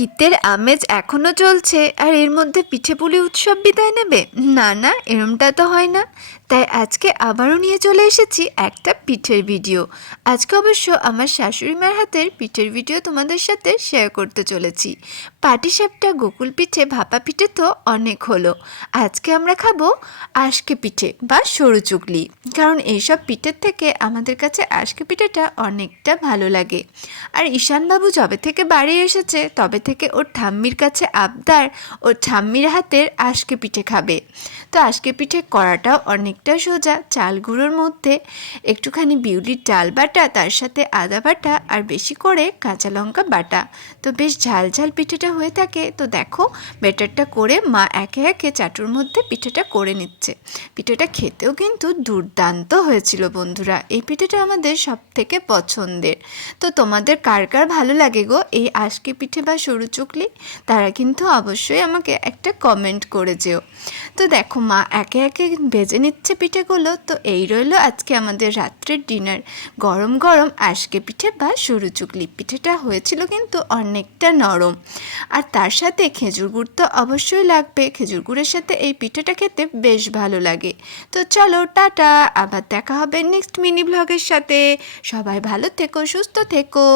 শীতের আমেজ এখনো চলছে আর এর মধ্যে পিঠেপুলি উৎসব বিদায় নেবে? না না, এরমটা তো হয় না। তাই আজকে আবারও নিয়ে চলে এসেছি একটা পিঠের ভিডিও। আজকে অবশ্য আমার শাশুড়ি মার হাতের পিঠের ভিডিও তোমাদের সাথে শেয়ার করতে চলেছি। পাটিসাপটা, গোকুল পিঠে, ভাপা পিঠে তো অনেক হলো। আজকে আমরা খাবো আশকে পিঠে বা সরু চুগলি। কারণ এইসব পিঠের থেকে আমাদের কাছে আশকে পিঠেটা অনেকটা ভালো লাগে। আর ঈশানবাবু যবে থেকে বাড়ি এসেছে তবে থেকে ওর ঠাম্মির কাছে আবদার ওর ঠাম্মির হাতের আশকে পিঠে খাবে। তো আশকে পিঠে করাটাও অনেকটা সোজা। চাল গুঁড়োর মধ্যে একটুখানি বিউলির ডাল বাটা, তার সাথে আদা বাটা আর বেশি করে কাঁচা লঙ্কা বাটা। তো বেশ ঝাল ঝাল পিঠেটা হয়ে থাকে। তো দেখো ব্যাটারটা করে মা একে একে চাটুর মধ্যে পিঠেটা করে নিচ্ছে। পিঠেটা খেতেও কিন্তু দুর্দান্ত হয়েছিল বন্ধুরা। এই পিঠেটা আমাদের সব থেকে পছন্দের। তো তোমাদের কার কার ভালো লাগে গো এই আশকে পিঠে বা সরু চুকলি? তারা কিন্তু অবশ্যই আমাকে একটা কমেন্ট করে যেও। তো দেখো মা একে একে ভেজে নিচ্ছে পিঠেগুলো। তো এই রইলো আজকে আমাদের রাত্রের ডিনার, গরম গরম আশকে পিঠে বা সরু চুকলি। পিঠেটা হয়েছিল কিন্তু অনেকটা নরম। আর তার সাথে খেজুর গুড় তো অবশ্যই লাগবে। খেজুর গুড়ের সাথে এই পিঠেটা খেতে বেশ ভালো লাগে। তো চলো টাটা, আবার দেখা হবে নেক্সট মিনি ব্লগের সাথে। সবাই ভালো থেকো, সুস্থ থেকো।